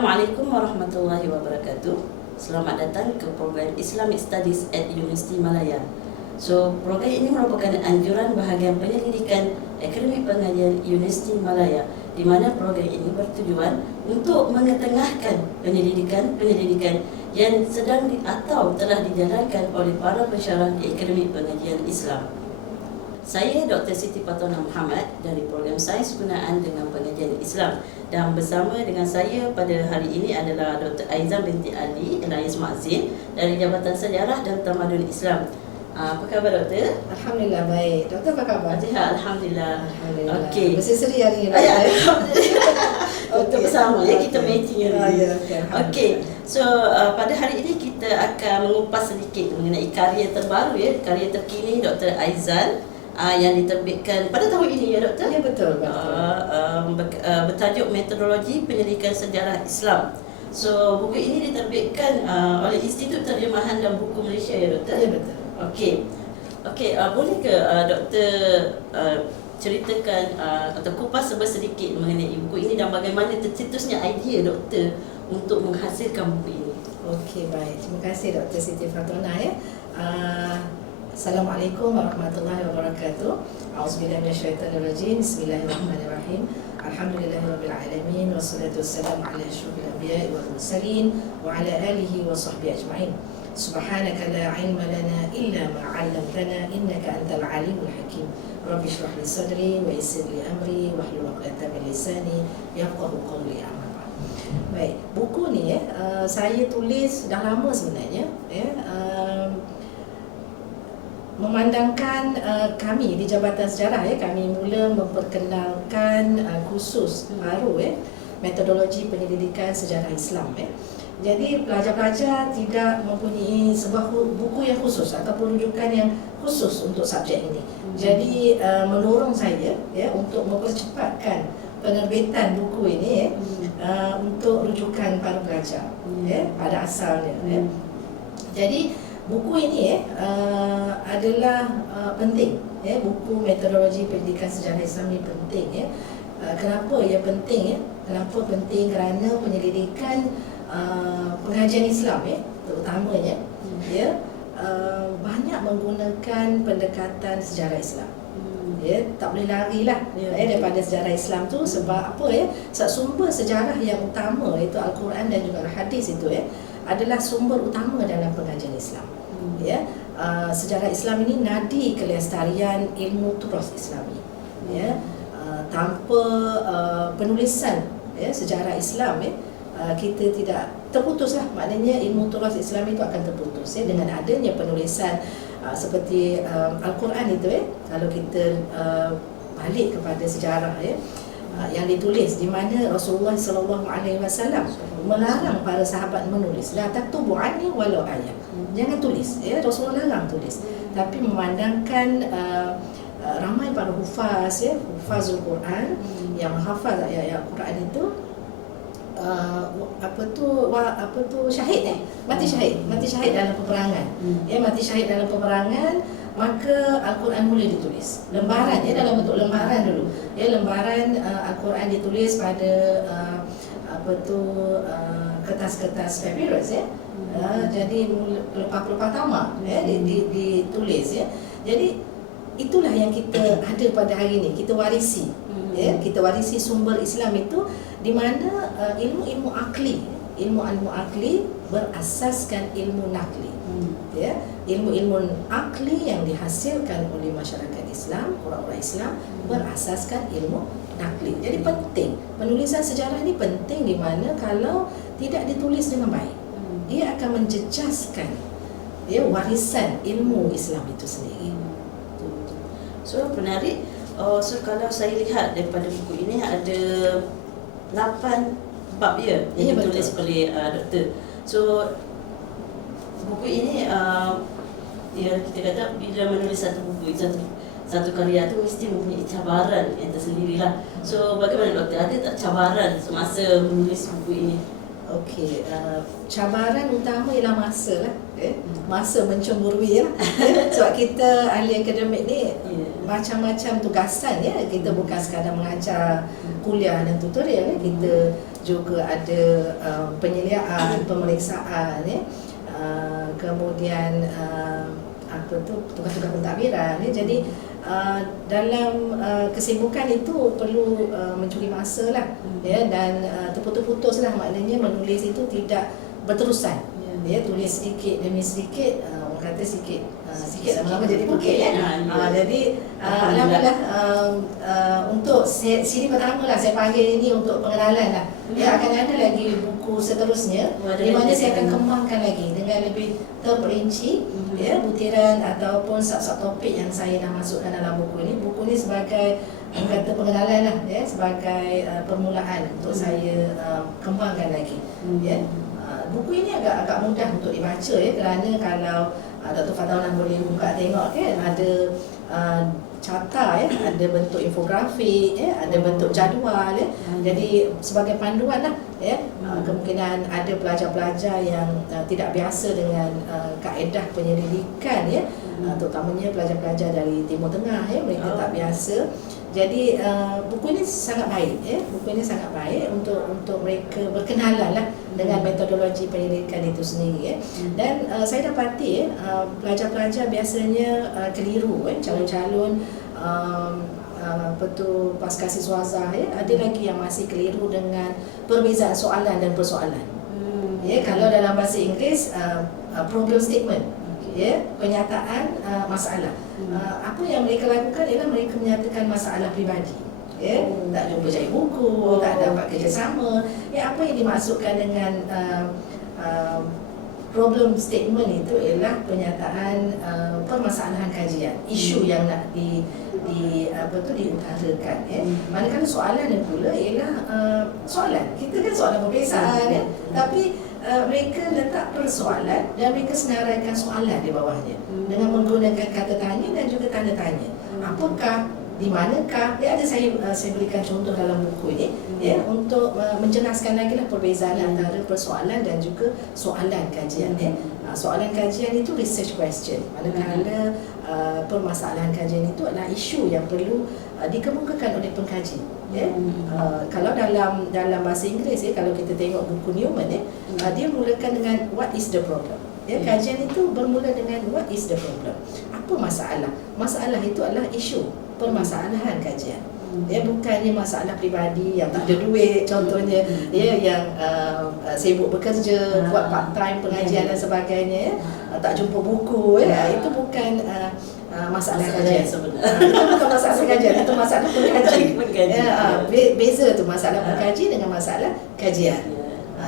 Assalamualaikum warahmatullahi wabarakatuh. Selamat datang ke program Islamic Studies at Universiti Malaya. So, program ini merupakan anjuran bahagian penyelidikan Akademik Pengajian Universiti Malaya, di mana program ini bertujuan untuk mengetengahkan penyelidikan yang sedang atau telah dijalankan oleh para pensyarah di Akademik Pengajian Islam. Saya Dr. Siti Fatona Muhammad dari Program Sains Gunaan dengan Pengajian Islam, dan bersama dengan saya pada hari ini adalah Dr. Aizan binti Ali Elias Makzin dari Jabatan Sejarah dan Tamadun Islam. Apa khabar doktor? Alhamdulillah baik. Doktor apa khabar? Alhamdulillah. Okey. Berseri hari ini. Ya, alhamdulillah. Doktor bersama ya, kita meeting hari ini. Okey. So pada hari ini kita akan mengupas sedikit mengenai karya terbaru ya, karya terkini Dr. Aizan yang diterbitkan pada tahun ini ya doktor? Ya betul. Bertajuk Metodologi Penyelidikan Sejarah Islam. So buku ini diterbitkan oleh Institut Terjemahan dan Buku Malaysia ya doktor? Ya betul. Okey. Boleh ke doktor ceritakan atau kupas sedikit mengenai buku ini dan bagaimana tercetusnya idea doktor untuk menghasilkan buku ini? Okey, baik. Terima kasih Dr. Siti Fatona ya. Assalamualaikum warahmatullahi wabarakatuh. A'udzubillahi minasyaitonirrajim. Bismillahirrahmanirrahim. Alhamdulillahirabbil alamin wassalatu wassalamu ala asyrofil anbiya'i wal mursalin wa ala alihi wa sahbihi ajma'in. Subhanaka la ilma lana illa ma 'allamtana innaka antal alimul hakim. Rabbi shrah li sadri wa yassir li amri wahlul 'uqdatam min lisani yafqahu qawli. Baik, buku ni saya tulis dah lama sebenarnya memandangkan kami di Jabatan Sejarah kami mula memperkenalkan kursus baru metodologi penyelidikan sejarah Islam Jadi pelajar-pelajar tidak mempunyai sebuah buku yang khusus ataupun rujukan yang khusus untuk subjek ini. Jadi mendorong saya untuk mempercepatkan penerbitan buku ini untuk rujukan para pelajar pada asalnya. Jadi buku ini adalah penting. Buku metodologi pendidikan sejarah Islam ini penting. Kenapa ia penting? Kenapa penting? Kerana penyelidikan pengajian Islam terutamanya banyak menggunakan pendekatan sejarah Islam. Tak boleh larilah daripada sejarah Islam tu. Sebab apa sebab sumber sejarah yang utama iaitu Al-Quran dan juga hadis itu adalah sumber utama dalam pengajian Islam. Sejarah Islam ini nadi kelestarian ilmu turas Islami. Tanpa penulisan sejarah Islam kita tidak terputuslah, maknanya ilmu turas Islam itu akan terputus dengan adanya penulisan seperti Al-Quran itu kalau kita balik kepada sejarah yang ditulis di mana Rasulullah SAW melarang para sahabat menulis, la taktubu anni walau ayat, jangan tulis Rasulullah larang tulis, tapi memandangkan ramai para hufazul Quran yang menghafal ayat-ayat Quran itu syahid mati syahid dalam peperangan mati syahid dalam peperangan, maka Al-Quran mula ditulis lembaran dalam bentuk lembaran dulu lembaran Al-Quran ditulis pada kertas-kertas papyrus jadi pelepah-pelepah tamak ditulis jadi itulah yang kita ada pada hari ini, kita warisi kita warisi sumber Islam itu di mana ilmu akli berasaskan ilmu nakli. Ilmu akli yang dihasilkan oleh masyarakat Islam, orang-orang Islam berasaskan ilmu nakli. Jadi penting, penulisan sejarah ini penting di mana kalau tidak ditulis dengan baik, dia akan menjejaskan warisan ilmu Islam itu sendiri. So menarik. So kalau saya lihat daripada buku ini ada 8 bab yang ditulis oleh doktor. So buku ini kita kata bila menulis satu buku, satu karya tu mesti mempunyai cabaran yang tersendirilah. So bagaimana doktor, ada tak cabaran semasa menulis buku ini? Okey, cabaran utama ialah masa lah. Masa mencemburui lah. Sebab kita ahli akademik ni macam-macam tugasan ya. Kita bukan sekadar mengajar kuliah dan tutorial ya. Kita juga ada penyeliaan, pemeriksaan ya. Kemudian tugas-tugas pentadbiran ya. Jadi dalam kesibukan itu perlu mencuri masa lah ya, dan terputus-putus lah, maknanya menulis itu tidak berterusan ya, tulis sedikit demi sedikit, orang kata sikit lama-lama jadi bukit ya. Jadi alhamdulillah untuk siri pertama lah saya panggil ini untuk pengenalan lah ya. Akan ada lagi buku seterusnya di mana saya akan kembangkan lagi dengan lebih terperinci ya, butiran ataupun sub-sub topik yang saya dah masukkan dalam buku ini. Buku ini sebagai kata pengenalan lah ya, sebagai permulaan untuk saya kembangkan lagi ya. Buku ini agak mudah untuk dibaca ya, kerana kalau Dr. Fataulah boleh buka tengok kan, ada carta ya, ada bentuk infografik ya, ada bentuk jadual ya. Jadi sebagai panduan lah ya. Kemungkinan ada pelajar-pelajar yang tidak biasa dengan kaedah penyelidikan ya, terutamanya pelajar-pelajar dari Timur Tengah ya, mereka tak biasa. Jadi buku ini sangat baik ya, buku ini sangat baik untuk mereka berkenalan lah dengan metodologi penyelidikan itu sendiri ya. Dan saya dapati ya, pelajar-pelajar biasanya keliru calon-calon pasca siswazah ya, ada lagi yang masih keliru dengan perbezaan soalan dan persoalan. Ya, kalau dalam bahasa Inggeris problem statement ya, penyataan masalah. Apa yang mereka lakukan ialah mereka menyatakan masalah peribadi ya, tak jumpa cari buku, tak dapat kerjasama ya. Apa yang dimaksudkan dengan problem statement itu ialah penyataan permasalahan kajian, isu yang nak diutarakan ya. Manakala soalan yang pula ialah soalan. Kita kan soalan peperiksaan ya, tapi mereka letak persoalan dan mereka senaraikan soalan di bawahnya dengan menggunakan kata tanya dan juga tanda tanya. Apakah, di manakah ya, ada saya berikan contoh dalam buku ini ya, untuk menjelaskan lagi lah perbezaan antara persoalan dan juga soalan kajian ya. Soalan kajian itu research question, manakala permasalahan kajian itu adalah isu yang perlu dikemukakan oleh pengkaji ya. Kalau dalam bahasa Inggeris ya, kalau kita tengok buku Newman ya, dia mulakan dengan what is the problem ya. Kajian itu bermula dengan what is the problem, apa masalah. Masalah itu adalah isu, permasalahan kajian ya, bukannya masalah peribadi yang tak ada duit contohnya ya, yang sibuk bekerja, buat part time pengajian dan sebagainya ya, tak jumpa buku ya. Itu bukan masalah kajian sebenarnya. Itu bukan masalah kajian, itu masalah pengkaji ya. Beza tu masalah pengkaji dengan masalah kajian.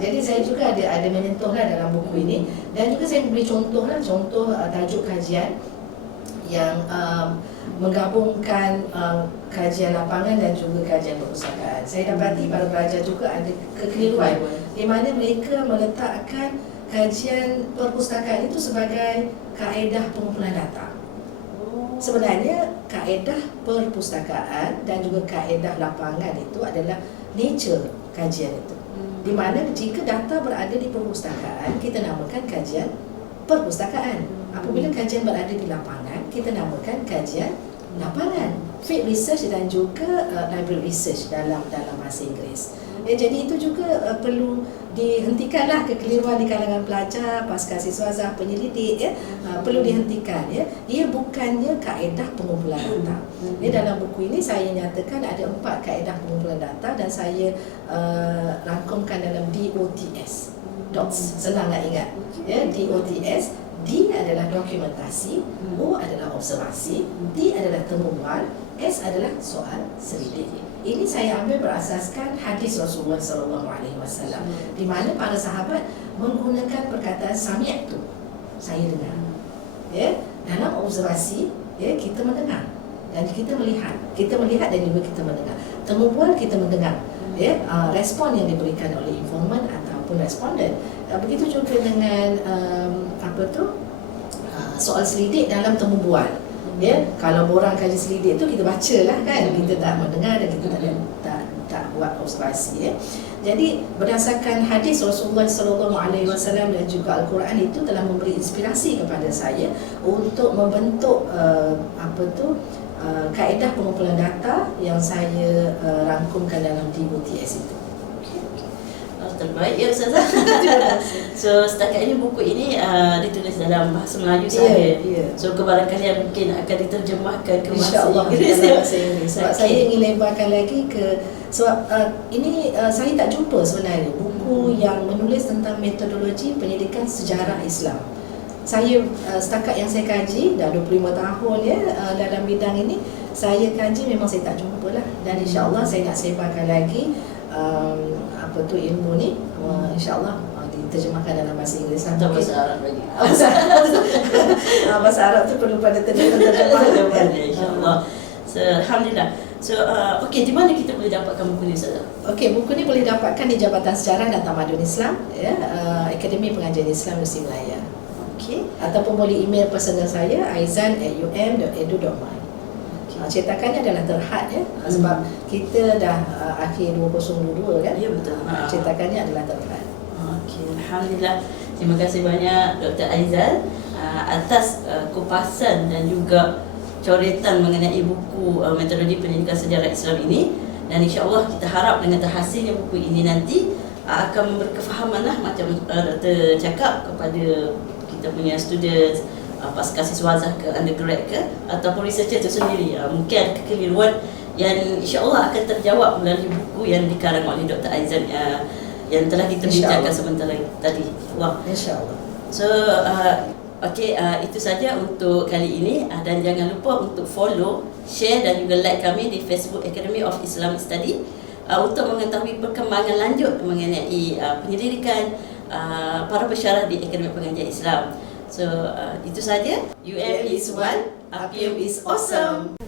Jadi saya juga ada menyentuhlah dalam buku ini, dan juga saya beri contoh tajuk kajian yang menggabungkan kajian lapangan dan juga kajian perpustakaan. Saya dapati para pelajar juga ada kekeliruan di mana mereka meletakkan kajian perpustakaan itu sebagai kaedah pengumpulan data. Sebenarnya kaedah perpustakaan dan juga kaedah lapangan itu adalah nature kajian itu. Di mana jika data berada di perpustakaan, kita namakan kajian perpustakaan. Apabila kajian berada di lapangan, kita namakan kajian lapangan, field research dan juga library research dalam bahasa Inggeris. Jadi itu juga perlu dihentikanlah kekeliruan di kalangan pelajar, pasca siswazah, penyelidik ya, perlu dihentikan ya. Ia bukannya kaedah pengumpulan data. Dalam buku ini saya nyatakan ada 4 kaedah pengumpulan data dan saya rangkumkan dalam DOTS. DOTS, senang nak ingat ya, DOTS. D adalah dokumentasi, O adalah observasi, T adalah temubual, S adalah soal selidik. Ini saya ambil berasaskan hadis Rasulullah SAW, di mana para sahabat menggunakan perkataan sami'tu, saya dengar. Ya, dalam observasi ya, kita mendengar dan kita melihat dan juga kita mendengar. Temubual kita mendengar ya, respon yang diberikan oleh informan ataupun responden. Begitu juga dengan soal selidik dalam temu bual ya. Kalau borang kaji selidik itu kita baca lah kan, kita tak mendengar dan kita tak buat observasi ya. Jadi berdasarkan hadis Rasulullah SAW dan juga Al-Quran itu telah memberi inspirasi kepada saya untuk membentuk kaedah pengumpulan data yang saya rangkumkan dalam 3TS itu. Terbaik ya Ustazah. So setakat ini buku ini ditulis dalam bahasa Melayu Ya, sahaja. ya. So kebarangkalian mungkin akan diterjemahkan ke bahasa InsyaAllah Inggeris. dalam bahasa Inggeris. Sebab Okey. saya ingin lebarkan lagi sebab ini saya tak jumpa sebenarnya buku yang menulis tentang metodologi pendidikan sejarah Islam. Saya setakat yang saya kaji dah 25 tahun ya dalam bidang ini, saya kaji memang saya tak jumpa lah, dan insya-Allah saya nak sebarkan lagi ilmu ni, insya-Allah diterjemahkan dalam bahasa Inggeris Atau bahasa Arab lagi. Bahasa Arab tu perlu pada terjemahan. InsyaAllah. So, Alhamdulillah. So, okey, di mana kita boleh dapatkan buku ni Ustazah? Okey, buku ni boleh dapatkan di Jabatan Sejarah dan Tamadun Islam, ya, Akademi Pengajian Islam Universiti Malaya. Okey. Ataupun boleh email personal saya aizan@um.edu.my. Cetakannya adalah terhad ya, sebab kita dah akhir 2022 kan. Ya betul. Cetakannya adalah terhad. Okey, Alhamdulillah. Terima kasih banyak Dr. Aizal atas kupasan dan juga coretan mengenai buku metodologi pendidikan sejarah Islam ini, dan insya-Allah kita harap dengan terhasilnya buku ini nanti akan berkefahaman lah macam Dr. cakap kepada kita punya students, pasca siswazah ke undergrad ke ataupun researcher itu sendiri. Mungkin ada kekeliruan yang insya-Allah akan terjawab melalui buku yang dikarang oleh Dr. Aizal yang telah kita bincangkan sebentar tadi. Allah. Insya-Allah. So okey, itu saja untuk kali ini, dan jangan lupa untuk follow, share dan juga like kami di Facebook Academy of Islamic Study untuk mengetahui perkembangan lanjut mengenai penyelidikan para pensyarah di Akademi Pengajian Islam. So itu saja. UM is one, UPM is awesome.